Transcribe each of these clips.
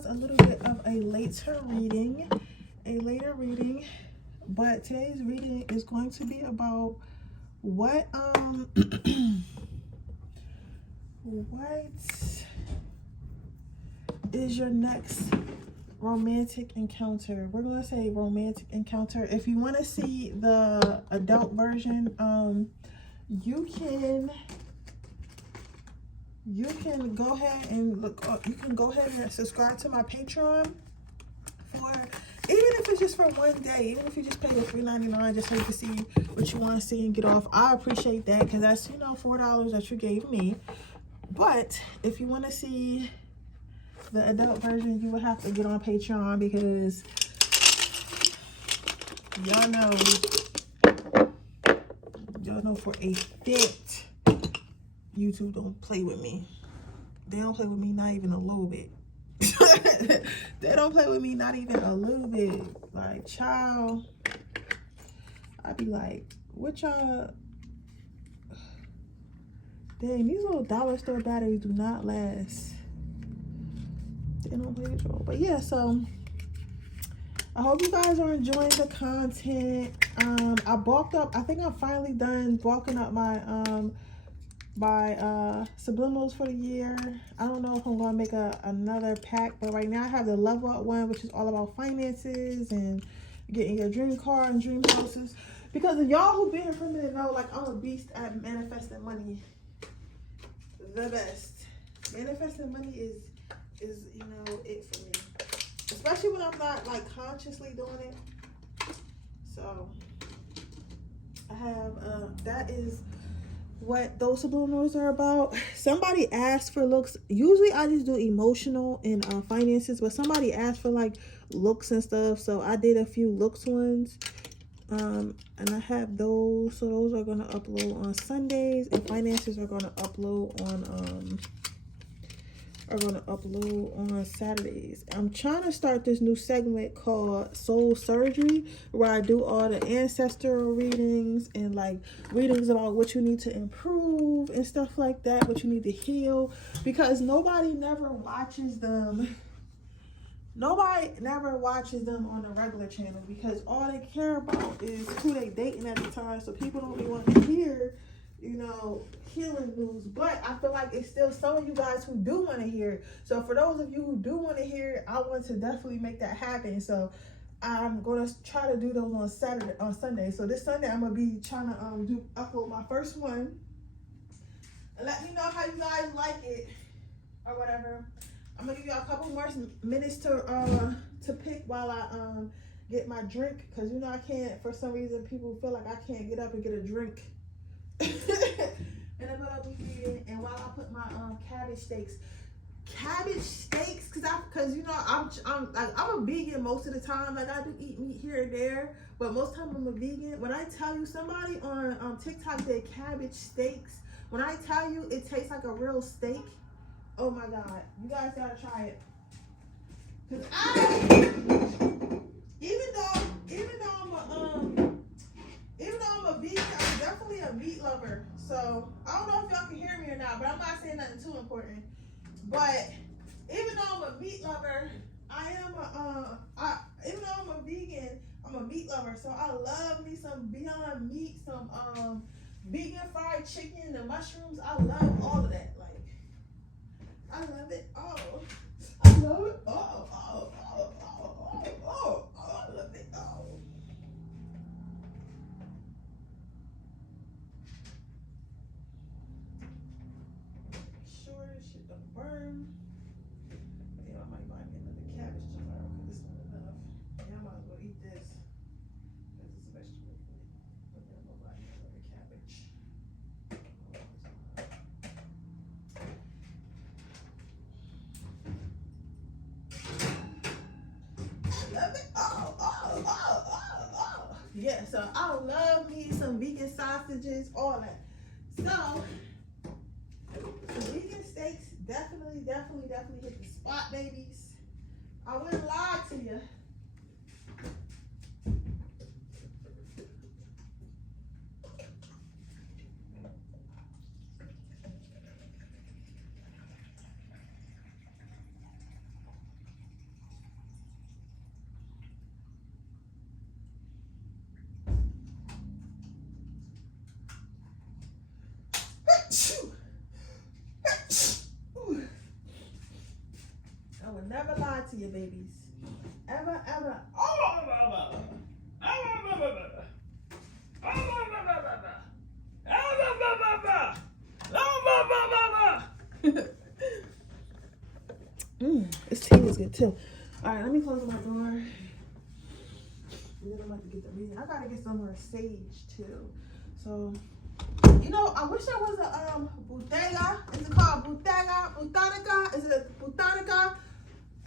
was a little bit of a later reading, but today's reading is going to be about what what is your next romantic encounter. We're gonna say romantic encounter. If you want to see the adult version, you can go ahead and look. You can go ahead and subscribe to my Patreon for, even if it's just for one day, even if you just pay the $3.99 just so you can see what you want to see and get off. I appreciate that, because that's, you know, $4 that you gave me. But if you want to see the adult version, you will have to get on Patreon, because y'all know for a fact YouTube don't play with me. They don't play with me, not even a little bit. They don't play with me, not even a little bit. Like, child, I be like, what y'all? Dang, these little dollar store batteries do not last. They don't play with y'all. But yeah, so I hope you guys are enjoying the content. I bulked up. I think I'm finally done bulking up my subliminals for the year. I don't know if I'm gonna make another pack, but right now I have the level up one, which is all about finances and getting your dream car and dream houses. Because of y'all who been here for a minute know, like, I'm a beast at manifesting money. The best. Manifesting money is you know, it for me. Especially when I'm not like consciously doing it. So I have that is what those subliminals are about. Somebody asked for looks. Usually I just do emotional and finances, but somebody asked for like looks and stuff, so I did a few looks ones. And I have those, so those are gonna upload on Sundays, and finances are gonna upload on Saturdays. I'm trying to start this new segment called Soul Surgery, where I do all the ancestral readings and like readings about what you need to improve and stuff like that, what you need to heal, because nobody never watches them. Nobody never watches them on the regular channel, because all they care about is who they dating at the time. So people don't even want to hear, you know, healing news. But I feel like it's still some of you guys who do want to hear it. So for those of you who do want to hear it, I want to definitely make that happen. So I'm gonna try to do those on Sunday. So this Sunday I'm gonna be trying to upload my first one. And let me know how you guys like it or whatever. I'm gonna give you a couple more minutes to pick while I get my drink, because you know I can't, for some reason people feel like I can't get up and get a drink. And I'm gonna be eating, and while I put my cabbage steaks, because you know I'm a vegan most of the time. Like, I do eat meat here and there, but most of the time I'm a vegan. When I tell you, somebody on TikTok did cabbage steaks. When I tell you it tastes like a real steak, oh my God, you guys gotta try it. Cause even though I'm a vegan, I'm definitely a meat lover. So I don't know if y'all can hear me or not, but I'm not saying nothing too important. But even though I'm a meat lover, even though I'm a vegan, I'm a meat lover. So I love me some Beyond Meat, some vegan fried chicken, the mushrooms. I love all of that. Like, I love it all. I love it all. I love it all. Sure this shit don't burn. Yeah, I might buy me another cabbage tomorrow, because it's not enough. Yeah, I might as well eat this, because it's a vegetable food. But then I'm gonna buy me another cabbage. Love it. Yeah, so I love me some vegan sausages, all that. So the vegan steaks definitely hit the spot, babies. I wouldn't lie to you. to your babies. Ever. This tea is good too. All right, let me close my door. And then I'm about to get the reading. I gotta get some more sage too. So, you know, I wish there was a bodega. Is it called bodega? Botanica? Is it a botanica?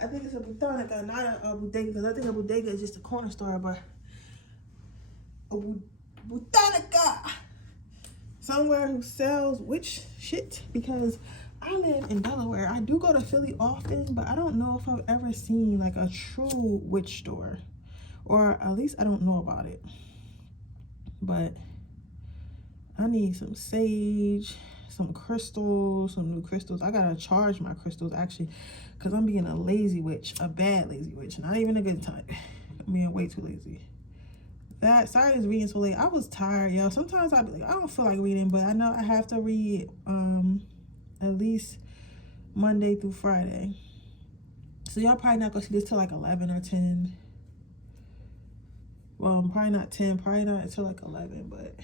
I think it's a botanica, not a bodega, because I think a bodega is just a corner store, but a botanica. Somewhere who sells witch shit, because I live in Delaware. I do go to Philly often, but I don't know if I've ever seen like a true witch store, or at least I don't know about it. But I need some sage, some crystals, some new crystals. I gotta charge my crystals actually, because I'm being a lazy witch, a bad lazy witch, not even a good type. I'm being way too lazy. Sorry this reading so late. I was tired, yo. Sometimes I'd be like, I don't feel like reading, but I know I have to read at least Monday through Friday. So y'all probably not gonna see this till like 11 or 10. Well, probably not 10, probably not until like 11, but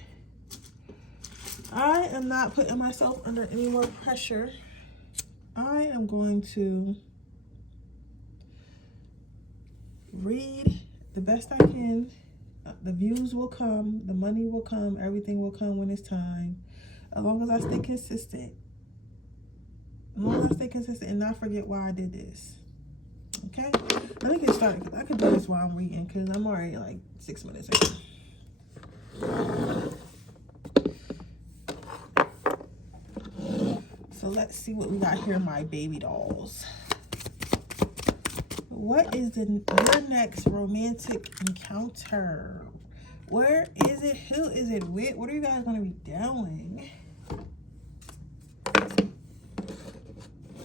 I am not putting myself under any more pressure. I am going to read the best I can. The views will come, the money will come, everything will come when it's time. As long as I stay consistent. As long as I stay consistent and not forget why I did this. Okay? Let me get started. I can do this while I'm reading because I'm already like 6 minutes in. So let's see what we got here, my baby dolls. What is your next romantic encounter? Where is it? Who is it with? What are you guys going to be doing?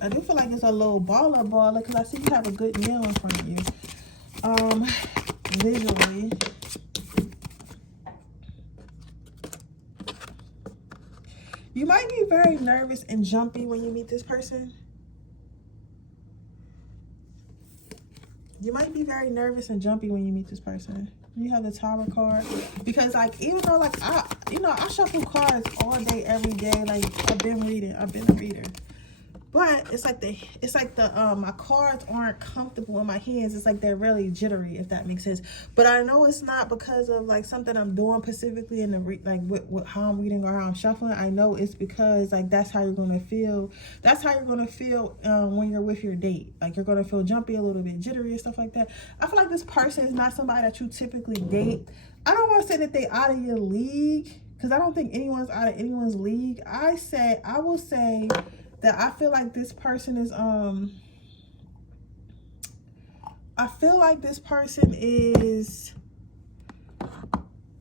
I do feel like it's a little baller because I see you have a good meal in front of you. Visually. You might be very nervous and jumpy when you meet this person. You might be very nervous and jumpy when you meet this person. You have the Tower card. Because like, even though like, I shuffle cards all day, every day. Like, I've been a reader. But it's like my cards aren't comfortable in my hands. It's like they're really jittery, if that makes sense. But I know it's not because of like something I'm doing specifically in the with how I'm reading or how I'm shuffling. I know it's because like that's how you're gonna feel. That's how you're gonna feel when you're with your date. Like you're gonna feel jumpy, a little bit jittery and stuff like that. I feel like this person is not somebody that you typically date. I don't want to say that they out of your league, because I don't think anyone's out of anyone's league. I will say that I feel like this person is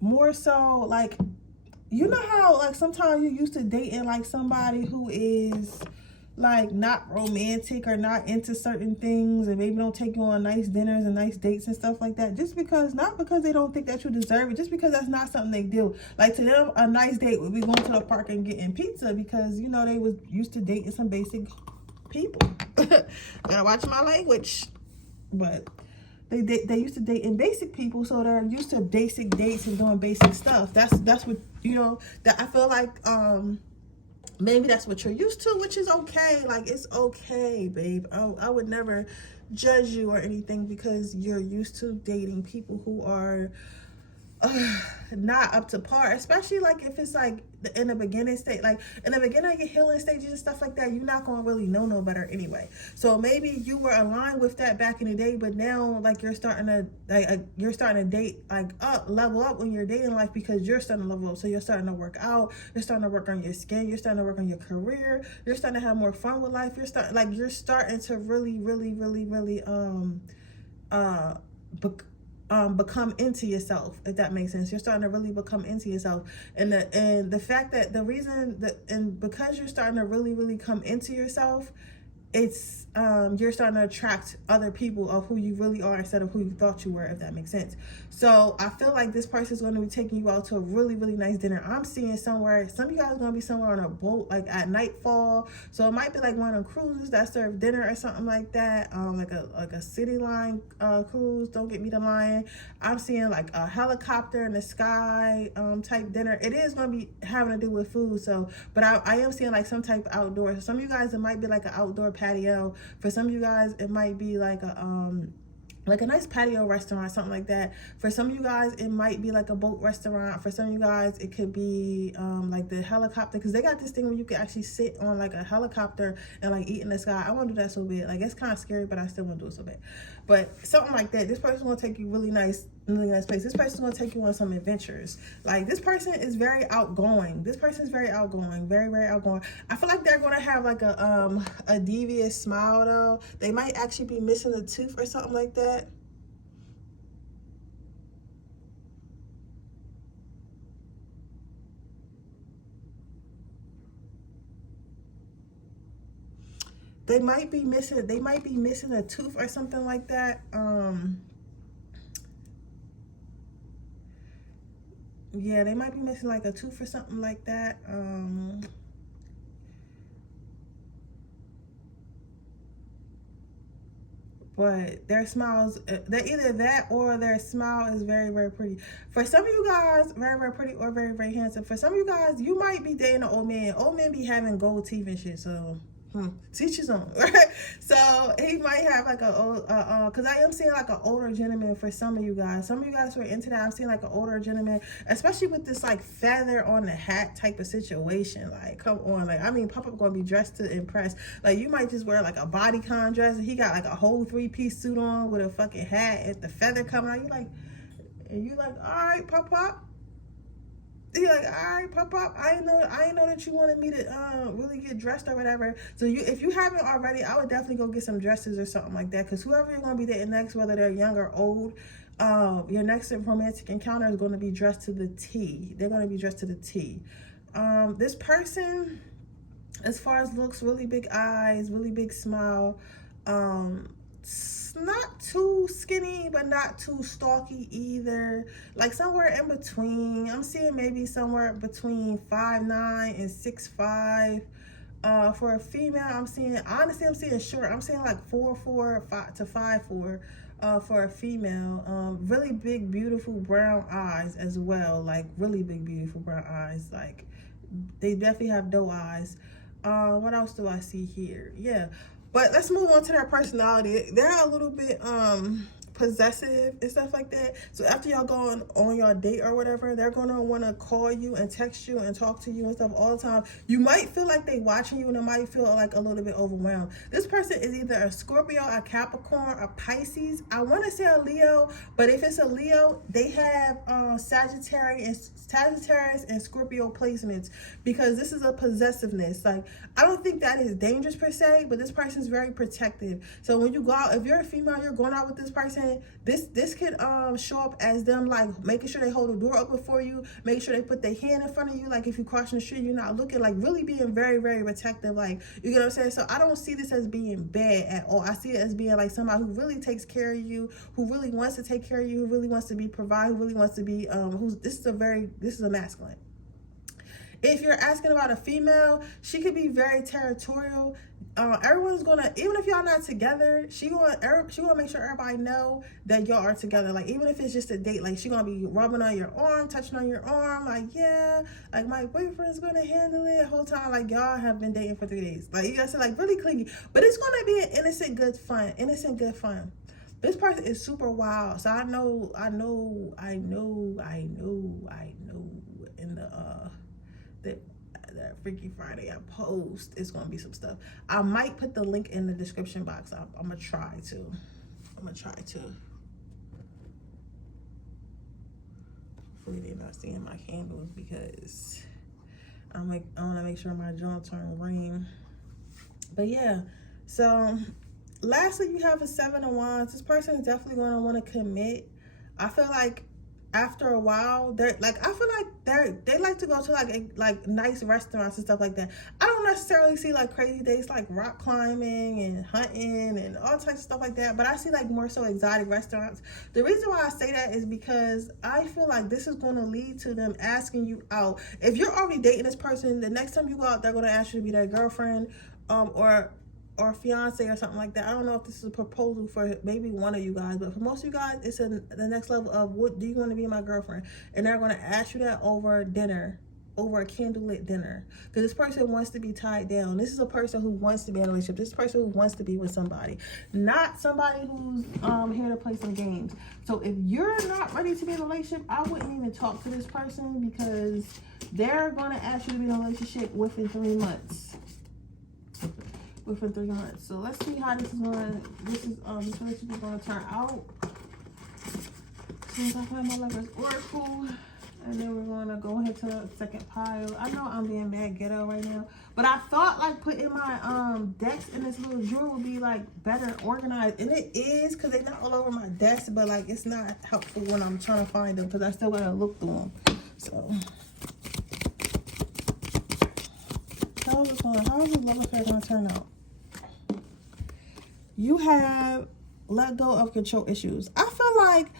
more so like, you know how like sometimes you used to dating like somebody who is like not romantic or not into certain things, and maybe don't take you on nice dinners and nice dates and stuff like that, not because they don't think that you deserve it, just because that's not something they do. Like to them, a nice date would be going to the park and getting pizza, because you know they was used to dating some basic people. Gotta watch my language. But they used to date in basic people, so they're used to basic dates and doing basic stuff. That's what, you know, that I feel like maybe that's what you're used to, which is okay. Like, it's okay, babe. I would never judge you or anything because you're used to dating people who are not up to par, especially like if it's like in the beginning state, like in the beginning of your healing stages and stuff like that. You're not gonna really know no better anyway. So maybe you were aligned with that back in the day, but now like you're starting to date like level up when you're dating life, because you're starting to level up. So you're starting to work out, you're starting to work on your skin, you're starting to work on your career, you're starting to have more fun with life, you're starting to really become into yourself, if that makes sense. You're starting to really become into yourself, and the fact that because you're starting to really come into yourself, it's you're starting to attract other people of who you really are instead of who you thought you were, if that makes sense. So I feel like this person is going to be taking you out to a really, really nice dinner. I'm seeing somewhere, some of you guys are going to be somewhere on a boat, like at nightfall. So it might be like one of the cruises that serve dinner or something like that, like a city line cruise. Don't get me to lying. I'm seeing like a helicopter in the sky type dinner. It is going to be having to do with food. So, but I am seeing like some type of outdoor. So some of you guys, it might be like an outdoor patio. For some of you guys, it might be like a nice patio restaurant, something like that. For some of you guys, it might be like a boat restaurant. For some of you guys, it could be like the helicopter, because they got this thing where you can actually sit on like a helicopter and like eat in the sky. I want to do that so bad. Like, it's kind of scary, but I still want to do it so bad. But something like that. This person's going to take you really nice place. This person's going to take you on some adventures. Like, this person is very outgoing. This person is very outgoing, very, very outgoing. I feel like they're going to have like a devious smile though. They might actually be missing a tooth or something like that. They might be missing a tooth or something like that. Yeah, they might be missing like a tooth or something like that. But their smiles, they're either that or their smile is very, very pretty. For some of you guys, very, very pretty or very, very handsome. For some of you guys, you might be dating an old man. Old men be having gold teeth and shit, so teach his own, right? So he might have like a old, because I am seeing like an older gentleman for some of you guys. Some of you guys who are into that, I'm seeing like an older gentleman, especially with this like feather on the hat type of situation. Like, come on, like, I mean, Papa gonna be dressed to impress. Like, you might just wear like a bodycon dress and he got like a whole 3-piece suit on with a fucking hat and the feather coming out. You like, all right, Papa. You're like, all right, Pop. I ain't know that you wanted me to really get dressed or whatever. So if you haven't already, I would definitely go get some dresses or something like that. Because whoever you're gonna be dating next, whether they're young or old, your next romantic encounter is going to be dressed to the T. They're going to be dressed to the T. This person, as far as looks, really big eyes, really big smile. Not too skinny, but not too stalky either. Like somewhere in between. I'm seeing maybe somewhere between 5'9" and 6'5". For a female, I'm seeing short. I'm seeing like 4'4" to 5'4". For a female, really big, beautiful brown eyes as well. Like really big, beautiful brown eyes. Like they definitely have doe eyes. What else do I see here? Yeah. But let's move on to their personality. They're a little bit possessive and stuff like that. So after y'all go on your date or whatever, they're gonna want to call you and text you and talk to you and stuff all the time. You might feel like they watching you and it might feel like a little bit overwhelmed. This person is either a Scorpio, a Capricorn, a Pisces. I want to say a Leo, but if it's a Leo, they have Sagittarius and Scorpio placements, because this is a possessiveness. Like, I don't think that is dangerous per se, but this person is very protective. So when you go out, if you're a female, you're going out with this person, this could show up as them like making sure they hold the door open for you, make sure they put their hand in front of you, like if you're crossing the street you're not looking, like really being very, very protective. Like, you get what I'm saying? So I don't see this as being bad at all. I see it as being like somebody who really takes care of you, who really wants to take care of you, who really wants to be provided, who really wants to be this is a masculine. If you're asking about a female, she could be very territorial. Everyone's gonna, even if y'all not together, she gonna make sure everybody know that y'all are together. Like, even if it's just a date, like she gonna be rubbing on your arm, touching on your arm, like, yeah, like my boyfriend's gonna handle it the whole time. Like, y'all have been dating for 3 days. Like, you guys are like really clingy, but it's gonna be an innocent, good fun. This person is super wild. So I know in the Freaky Friday I post, it's gonna be some stuff. I might put the link in the description box. I'm gonna try to. Hopefully they're not seeing my candles, because I wanna make sure my joint turn green. But yeah, so lastly, you have a 7 of Wands. This person is definitely gonna want to commit. I feel like after a while, they're like, I feel like they like to go to like nice restaurants and stuff like that. I don't necessarily see like crazy dates like rock climbing and hunting and all types of stuff like that, but I see like more so exotic restaurants. The reason why I say that is because I feel like this is going to lead to them asking you out. If you're already dating this person, the next time you go out, they're going to ask you to be their girlfriend, or fiance or something like that. I don't know if this is a proposal for maybe one of you guys, but for most of you guys, it's the next level of, what do you want to be my girlfriend? And they're going to ask you that over dinner, over a candlelit dinner, because this person wants to be tied down. This is a person who wants to be in a relationship. This person who wants to be with somebody, not somebody who's here to play some games. So if you're not ready to be in a relationship, I wouldn't even talk to this person, because they're going to ask you to be in a relationship within 3 months. Within 3 months. So let's see how this relationship is going to turn out. As soon as I find my lover's oracle, and then we're going to go ahead to the second pile. I know I'm being mad ghetto right now, but I thought like putting my decks in this little drawer would be like better organized, and it is, because they're not all over my desk, but like it's not helpful when I'm trying to find them, because I still gotta look through them. So how is this love affair going to turn out? You have let go of control issues. I feel like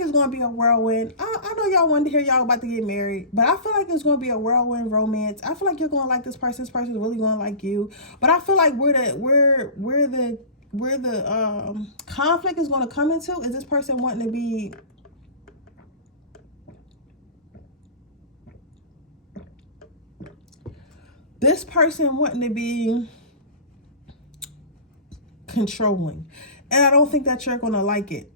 it's going to be a whirlwind. I know y'all wanted to hear y'all about to get married, but I feel like it's going to be a whirlwind romance. I feel like you're going to like this person. This person's really going to like you. But I feel like where the conflict is going to come into is this person wanting to be controlling, and I don't think that you're going to like it.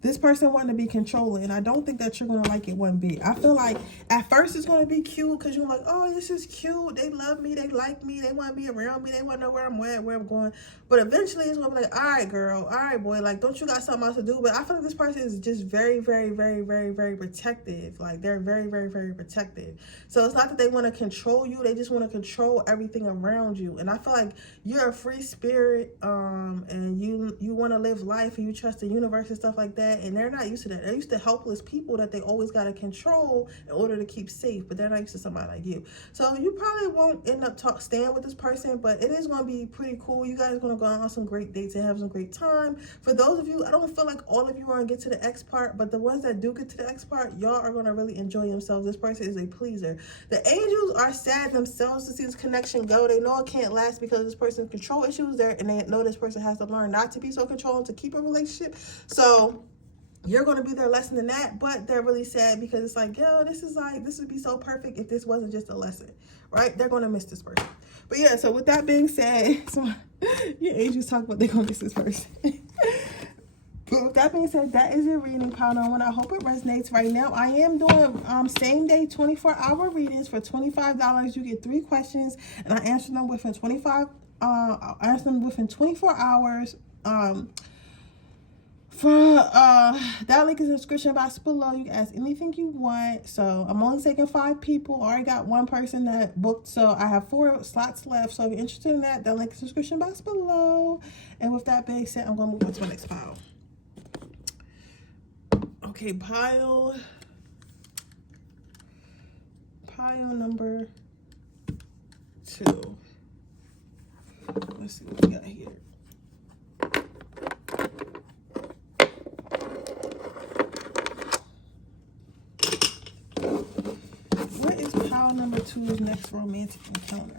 This person wanting to be controlling, and I don't think that you're going to like it one bit. I feel like at first it's going to be cute, because you're like, oh, this is cute. They love me. They like me. They want to be around me. They want to know where I'm at, where I'm going. But eventually it's going to be like, all right, girl. All right, boy. Like, don't you got something else to do? But I feel like this person is just very, very, very, very, very protective. Like, they're very, very, very protective. So it's not that they want to control you. They just want to control everything around you. And I feel like you're a free spirit, and you want to live life, and you trust the universe and stuff like that. And they're not used to that. They're used to helpless people that they always got to control in order to keep safe, but they're not used to somebody like you. So you probably won't end up staying with this person, but it is going to be pretty cool. You guys are going to go on some great dates and have some great time. For those of you, I don't feel like all of you are going to get to the X part, but the ones that do get to the X part, y'all are going to really enjoy themselves. This person is a pleaser. The angels are sad themselves to see this connection go. They know it can't last because this person's control issues there, and they know this person has to learn not to be so controlling to keep a relationship. So you're going to be their lesson in that, but they're really sad because it's like, yo, this would be so perfect if this wasn't just a lesson, right? They're going to miss this person. But yeah, so with that being said, your angels talk about they're going to miss this person. But with that being said, that is your reading, pile number one. I hope it resonates. Right now, I am doing same day 24-hour readings for $25. You get 3 questions, and I answer them within 24 hours. That link is in the description box below. You can ask anything you want. So I'm only taking 5 people. Already got 1 person that booked, so I have 4 slots left. So if you're interested in that link is in the description box below. And with that being said, I'm going to move on to my next pile. Okay, pile number 2. Let's see what we got here. What is pile number 2's next romantic encounter?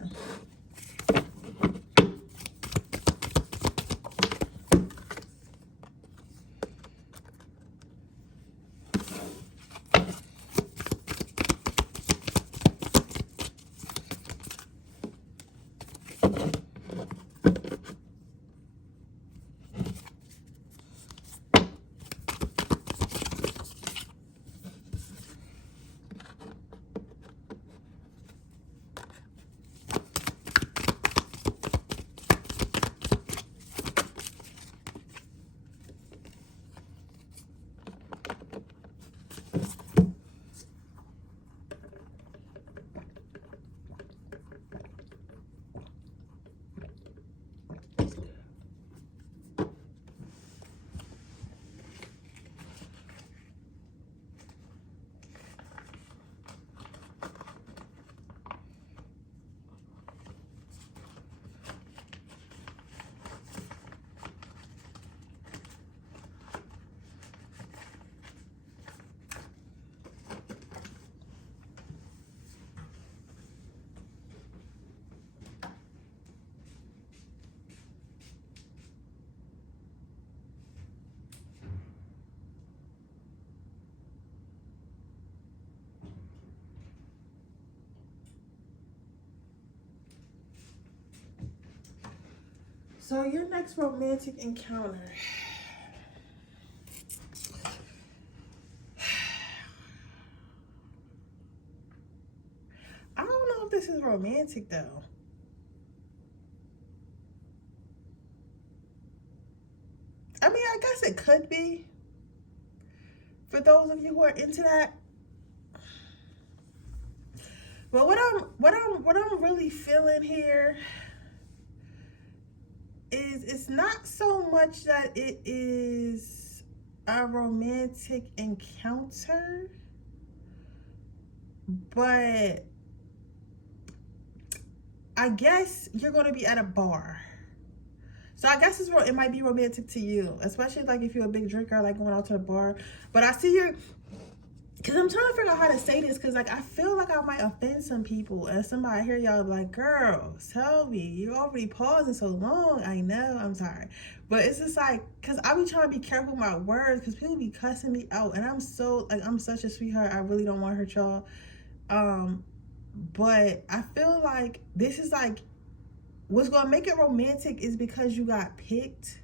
So your next romantic encounter. I don't know if this is romantic though. I mean, I guess it could be. For those of you who are into that. But what I'm really feeling here is it's not so much that it is a romantic encounter, but I guess you're going to be at a bar. So I guess it might be romantic to you, especially like if you're a big drinker, like going out to the bar. But I see you're, because I'm trying to figure out how to say this, because like I feel like I might offend some people, and somebody hear y'all like, girl, tell me, you already pausing so long. I know, I'm sorry, but it's just like, because I be trying to be careful with my words, because people be cussing me out, and I'm so like, I'm such a sweetheart. I really don't want to hurt y'all, but I feel like this is like, what's gonna make it romantic is because you got picked.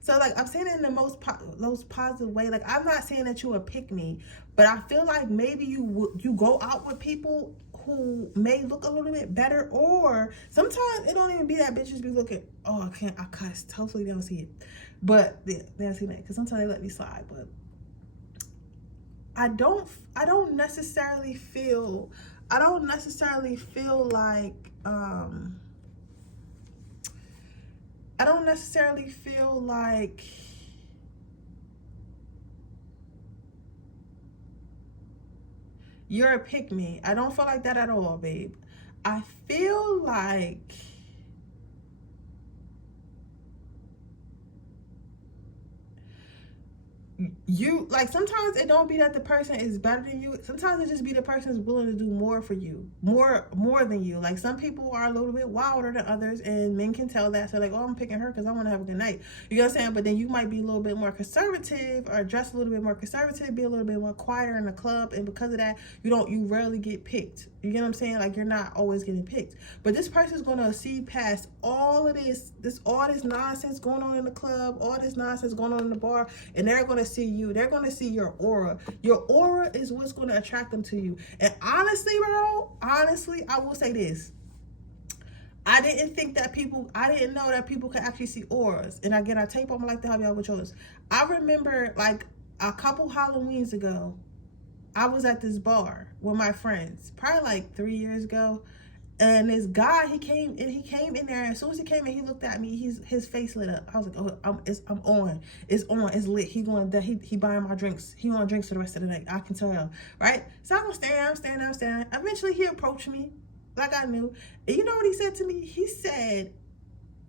So like I'm saying it in the most positive way. Like I'm not saying that you would pick me, but I feel like maybe you go out with people who may look a little bit better, or sometimes it don't even be that bitches be looking. Oh, I cussed. Hopefully they don't see it, but they don't see that because sometimes they let me slide. But I don't necessarily feel like I don't necessarily feel like you're a pick-me. I don't feel like that at all, babe. I feel like you, like, sometimes it don't be that the person is better than you. Sometimes it just be the person is willing to do more for you, more than you. Like some people are a little bit wilder than others, and men can tell that. So like, oh, I'm picking her because I want to have a good night. You know what I'm saying? But then you might be a little bit more conservative, or dress a little bit more conservative, be a little bit more quieter in the club, and because of that, you rarely get picked. You get what I'm saying? Like you're not always getting picked. But this person's gonna see past all of all this nonsense going on in the club, all this nonsense going on in the bar, and they're gonna see you. They're gonna see your aura. Your aura is what's gonna attract them to you. And honestly, bro, I will say this. I didn't know that people could actually see auras. And again, I tape on, I like to help y'all with yours. I remember like a couple Halloweens ago, I was at this bar with my friends, probably like 3 years ago. And this guy, he came in there. As soon as he came in, he looked at me. His face lit up. I was like, oh, I'm on. It's on. It's lit. He buying my drinks. He want drinks for the rest of the night. I can tell, right? So I'm staring. Eventually, he approached me, like I knew. And you know what he said to me? He said,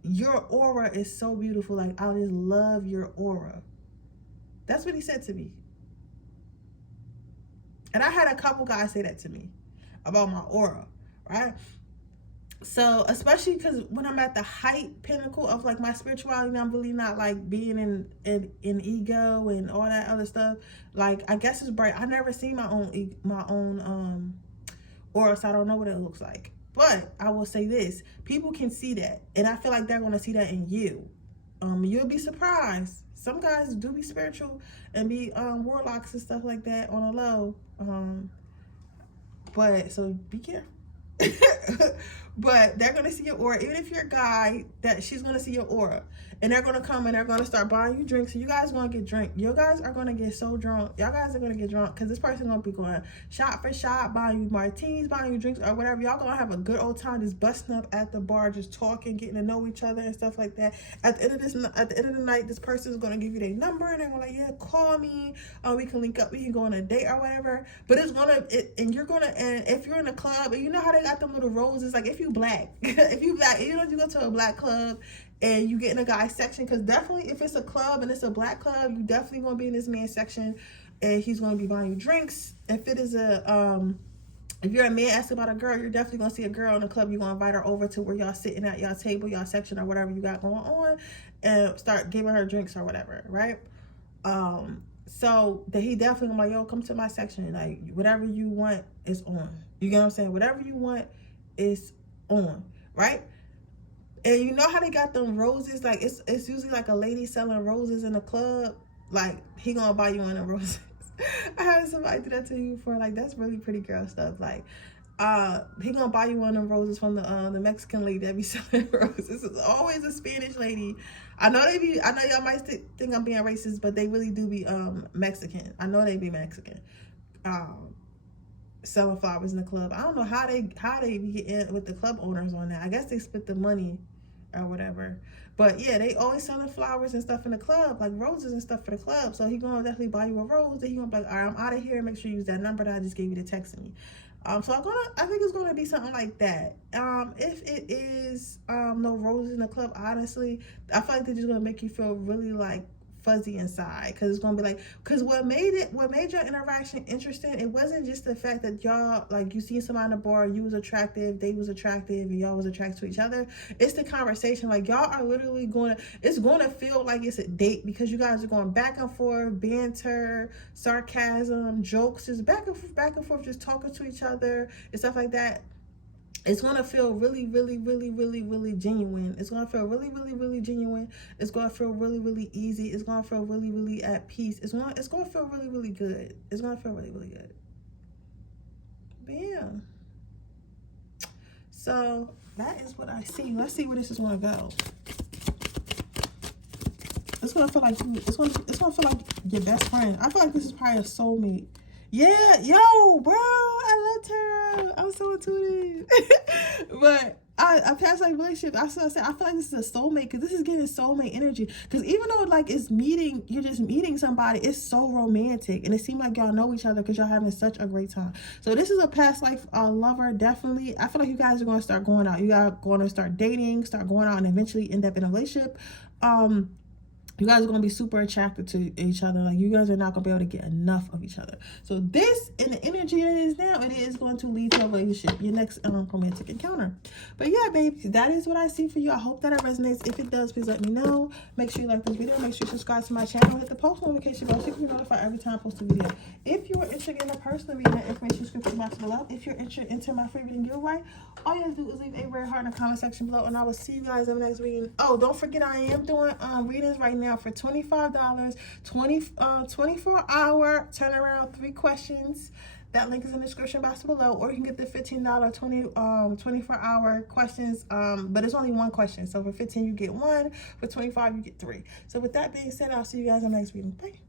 "Your aura is so beautiful. Like I just love your aura." That's what he said to me. And I had a couple guys say that to me about my aura, right? So especially because when I'm at the height pinnacle of like my spirituality, I'm really not like being in ego and all that other stuff. Like I guess it's bright. I never seen my own aura, so I don't know what it looks like. But I will say this: people can see that, and I feel like they're going to see that in you. You'll be surprised. Some guys do be spiritual and be warlocks and stuff like that on a low. But so be careful. But they're gonna see your aura. Even if you're a guy, that she's gonna see your aura, and they're gonna come and they're gonna start buying you drinks. So you guys gonna get drunk. You guys are gonna get so drunk. Y'all guys are gonna get drunk because this person gonna be going shot for shot, buying you martinis, buying you drinks or whatever. Y'all gonna have a good old time just busting up at the bar, just talking, getting to know each other and stuff like that. At the end of the night, this person is gonna give you their number and they're gonna like, yeah, call me. We can link up. We can go on a date or whatever. But and if you're in a club, and you know how they got them little roses, like if you black, if you go to a black club and you get in a guy section, because definitely if it's a club and it's a black club, you definitely gonna be in this man's section, and he's gonna be buying you drinks. If it is if you're a man asking about a girl, you're definitely gonna see a girl in the club. You're gonna invite her over to where y'all sitting at y'all table, y'all section, or whatever you got going on, and start giving her drinks or whatever, right? So that he definitely gonna be like, yo, come to my section. Like whatever you want is on. You get what I'm saying? Whatever you want is on, right? And you know how they got them roses? Like it's usually like a lady selling roses in a club. Like he gonna buy you one of the roses. I had somebody do that to you before. Like that's really pretty girl stuff. Like he gonna buy you one of them roses from the Mexican lady that be selling roses. It's always a Spanish lady. I know y'all might think I'm being racist, but they really do be Mexican. I know they be Mexican. Selling flowers in the club. I don't know how they be getting with the club owners on that. I guess they split the money or whatever. But yeah, they always selling flowers and stuff in the club, like roses and stuff for the club. So he gonna definitely buy you a rose. Then he gonna be like, all right, I'm out of here. Make sure you use that number that I just gave you to text me. So I think it's gonna be something like that. If it is no roses in the club, honestly, I feel like they're just gonna make you feel really like fuzzy inside, because it's gonna be like, because what made your interaction interesting, it wasn't just the fact that y'all, like, you seen somebody on the bar, you was attractive, they was attractive, and y'all was attracted to each other. It's the conversation. Like, y'all are literally it's gonna feel like it's a date, because you guys are going back and forth, banter, sarcasm, jokes, just back and forth, just talking to each other and stuff like that. It's going to feel really, really, really, really, really genuine. It's going to feel really, really, really genuine. It's going to feel really, really easy. It's going to feel really, really at peace. It's going to feel really, really good. It's going to feel really, really good. But yeah. So that is what I see. Let's see where this is going to go. It's going to feel like it's going to feel like your best friend. I feel like this is probably a soulmate. Yeah, yo, bro, I loved her. I'm so intuitive. But I past like relationship, I feel like this is a soulmate, because this is giving soulmate energy. Because even though like you're just meeting somebody, it's so romantic, and it seems like y'all know each other because y'all having such a great time. So this is a past life lover, definitely. I feel like you guys are going to start going out. You guys are going to start dating, start going out, and eventually end up in a relationship. You guys are going to be super attracted to each other. Like, you guys are not going to be able to get enough of each other. So this, in the energy it is now, it is going to lead to a relationship, your next romantic encounter. But yeah, baby, that is what I see for you. I hope that it resonates. If it does, please let me know. Make sure you like this video. Make sure you subscribe to my channel. Hit the post notification bell so you can be notified every time I post a video. If you are interested in a personal reading, that information description box below. If you're interested in my free reading giveaway, all you have to do is leave a red heart in the comment section below, and I will see you guys in the next reading. Oh, don't forget, I am doing readings right now for $25, 24-hour turnaround, 3 questions. That link is in the description box below, or you can get the $15 24-hour questions, but it's only 1 question. So for 15 you get 1, for 25 you get 3. So with that being said, I'll see you guys in the next reading. Bye.